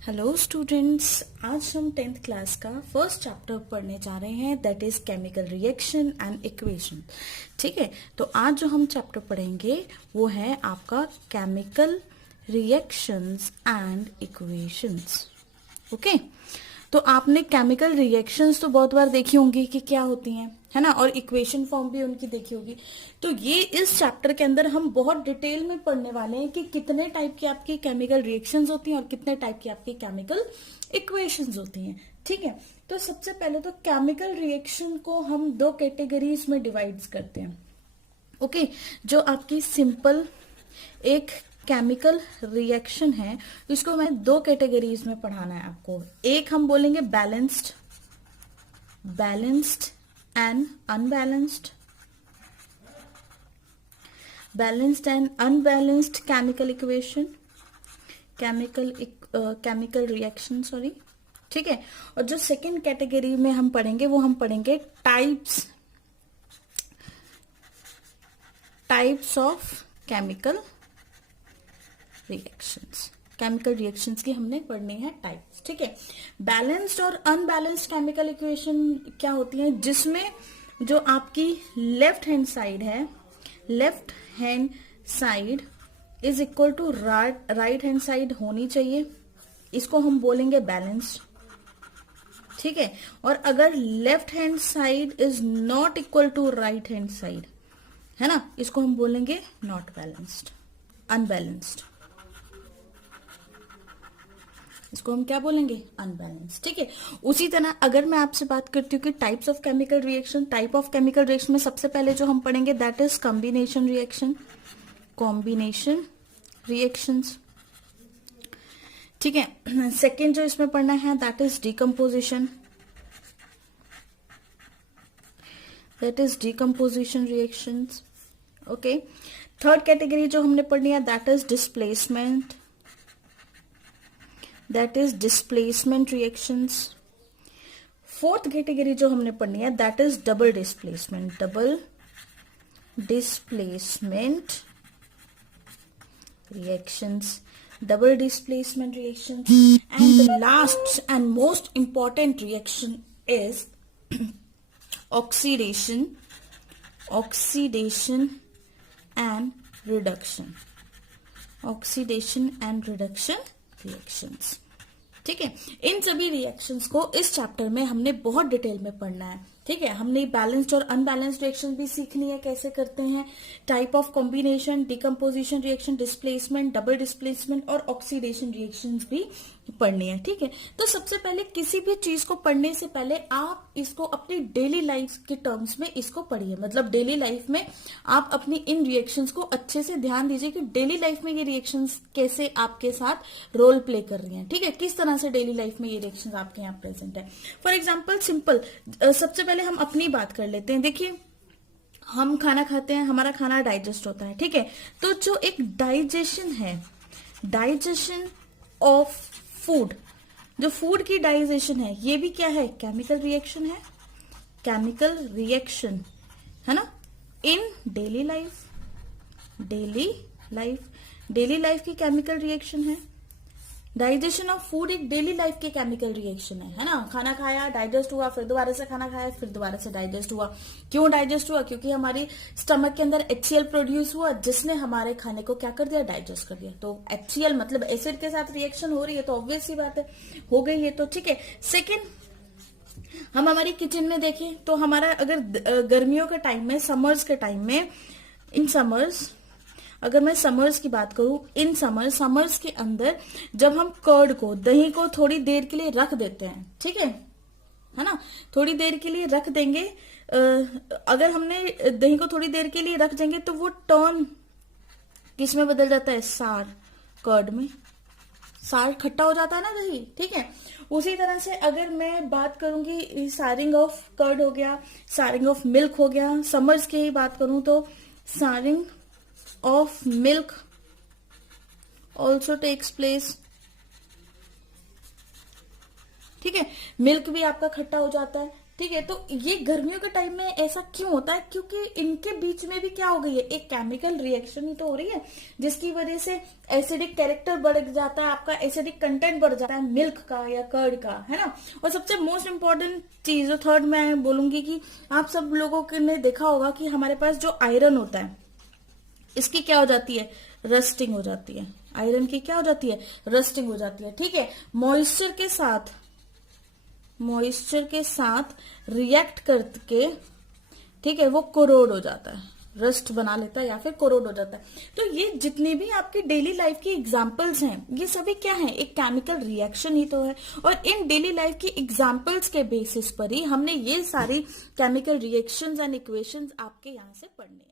Hello students, आज हम 10th class का फर्स्ट चैप्टर पढ़ने जा रहे हैं, that is chemical reaction and equation. ठीक है, तो आज जो हम चैप्टर पढ़ेंगे वो है आपका chemical reactions and equations. Okay, तो आपने केमिकल रिएक्शंस तो बहुत बार देखी होंगी कि क्या होती हैं, है ना, और इक्वेशन फॉर्म भी उनकी देखी होगी। तो ये इस चैप्टर के अंदर हम बहुत डिटेल में पढ़ने वाले हैं कि कितने टाइप की आपकी केमिकल रिएक्शंस होती हैं और कितने टाइप की आपकी केमिकल इक्वेशंस होती हैं। ठीक है, तो सबसे पहले तो केमिकल रिएक्शन को हम दो कैटेगरीज में डिवाइड करते हैं। ओके, जो आपकी सिंपल एक केमिकल रिएक्शन है, इसको मैं दो कैटेगरीज में पढ़ाना है आपको। एक हम बोलेंगे balanced and unbalanced, balanced and unbalanced chemical equation, chemical reaction, sorry. ठीक है, और जो सेकेंड कैटेगरी में हम पढ़ेंगे वो हम पढ़ेंगे types of chemical reactions. Chemical reactions की हमने पढ़नी है टाइप्स। ठीक है, बैलेंस्ड और अनबैलेंस्ड केमिकल इक्वेशन क्या होती है, जिसमें जो आपकी left hand side is equal to right hand side होनी चाहिए, इसको हम बोलेंगे बैलेंस्ड। ठीक है, और अगर left hand side is not equal to right hand side, है ना, इसको हम बोलेंगे नॉट बैलेंस्ड, अनबैलेंस्ड। इसको हम क्या बोलेंगे, अनबैलेंस। ठीक है, उसी तरह अगर मैं आपसे बात करती हूँ कि types of chemical reaction, type of chemical reaction में सबसे पहले जो हम पढ़ेंगे दैट इज कॉम्बिनेशन रिएक्शंस। ठीक है, सेकेंड जो इसमें पढ़ना है that is decomposition reactions. Okay, third category जो हमने पढ़नी है that is displacement reactions. Fourth category जो हमने पढ़नी है that is double displacement reactions. And the last and most important reaction is oxidation and reduction reactions. ठीक है, इन सभी रिएक्शंस को इस चैप्टर में हमने बहुत डिटेल में पढ़ना है। ठीक है, हमने बैलेंस्ड और अनबैलेंस्ड रिएक्शन भी सीखनी है, कैसे करते हैं, type of combination, decomposition reaction, displacement, double displacement और ऑक्सीडेशन रिएक्शंस भी पढ़नी है। ठीक है, तो सबसे पहले किसी भी चीज को पढ़ने से पहले आप इसको अपनी डेली लाइफ के टर्म्स में इसको पढ़िए। मतलब डेली लाइफ में आप अपनी इन रिएक्शंस को अच्छे से ध्यान दीजिए कि डेली लाइफ में ये रिएक्शंस कैसे आपके साथ रोल प्ले कर रही हैं। ठीक है, किस तरह से डेली लाइफ में ये रिएक्शंस आपके यहाँ प्रेजेंट है। फॉर एग्जाम्पल सिंपल, सबसे पहले हम अपनी बात कर लेते हैं। देखिए, हम खाना खाते हैं, हमारा खाना डाइजेस्ट होता है। ठीक है, तो जो एक डाइजेशन ऑफ फूड, जो फूड की डाइजेशन है, ये भी क्या है, केमिकल रिएक्शन है ना, इन डेली लाइफ की केमिकल रिएक्शन है। डाइजेशन ऑफ फूड एक डेली लाइफ के केमिकल रिएक्शन है ना। खाना खाया, डाइजेस्ट हुआ, फिर दोबारा से खाना खाया, फिर दोबारा से डाइजेस्ट हुआ। क्यों डाइजेस्ट हुआ, क्योंकि हमारी स्टमक के अंदर HCl प्रोड्यूस हुआ, जिसने हमारे खाने को क्या कर दिया, डाइजेस्ट कर दिया। तो HCl मतलब एसिड के साथ रिएक्शन हो रही है, तो ऑब्वियस सी बात है, हो गई है। तो ठीक है, सेकेंड, हम हमारी किचन में देखें तो हमारा अगर गर्मियों के टाइम में, समर्स के टाइम में, इन समर्स, अगर मैं समर्स की बात करूं, इन समर्स के अंदर जब हम कर्ड को, दही को थोड़ी देर के लिए रख देते हैं, ठीक है ना, थोड़ी देर के लिए रख देंगे, अगर हमने दही को थोड़ी देर के लिए रख देंगे तो वो टर्न किस में बदल जाता है, कर्ड में। सार खट्टा हो जाता है ना दही। ठीक है, उसी तरह से अगर मैं बात करूंगी, सारिंग ऑफ कर्ड हो गया, सारिंग ऑफ मिल्क हो गया। समर्स की ही बात करूं तो souring of milk also takes place. ठीक है, मिल्क भी आपका खट्टा हो जाता है। ठीक है, तो ये गर्मियों के टाइम में ऐसा क्यों होता है? क्योंकि इनके बीच में भी क्या हो गई है, एक केमिकल रिएक्शन ही तो हो रही है, जिसकी वजह से एसिडिक कैरेक्टर बढ़ जाता है, आपका एसिडिक कंटेंट बढ़ जाता है मिल्क का या कर्ड का, है ना। और सबसे मोस्ट इंपॉर्टेंट चीज जो थर्ड मैं बोलूंगी कि आप सब लोगों ने देखा होगा कि हमारे पास जो आयरन होता है, इसकी क्या हो जाती है, रस्टिंग हो जाती है। आयरन की क्या हो जाती है, रस्टिंग हो जाती है। ठीक है, मॉइस्चर के साथ रिएक्ट करके, ठीक है, वो कोरोड हो जाता है, रस्ट बना लेता है या फिर कोरोड हो जाता है। तो ये जितनी भी आपकी डेली लाइफ की एग्जांपल्स हैं, ये सभी क्या है, एक केमिकल रिएक्शन ही तो है। और इन डेली लाइफ की एग्जांपल्स के बेसिस पर ही हमने ये सारी केमिकल रिएक्शंस एंड इक्वेशंस आपके यहाँ से पढ़ने हैं।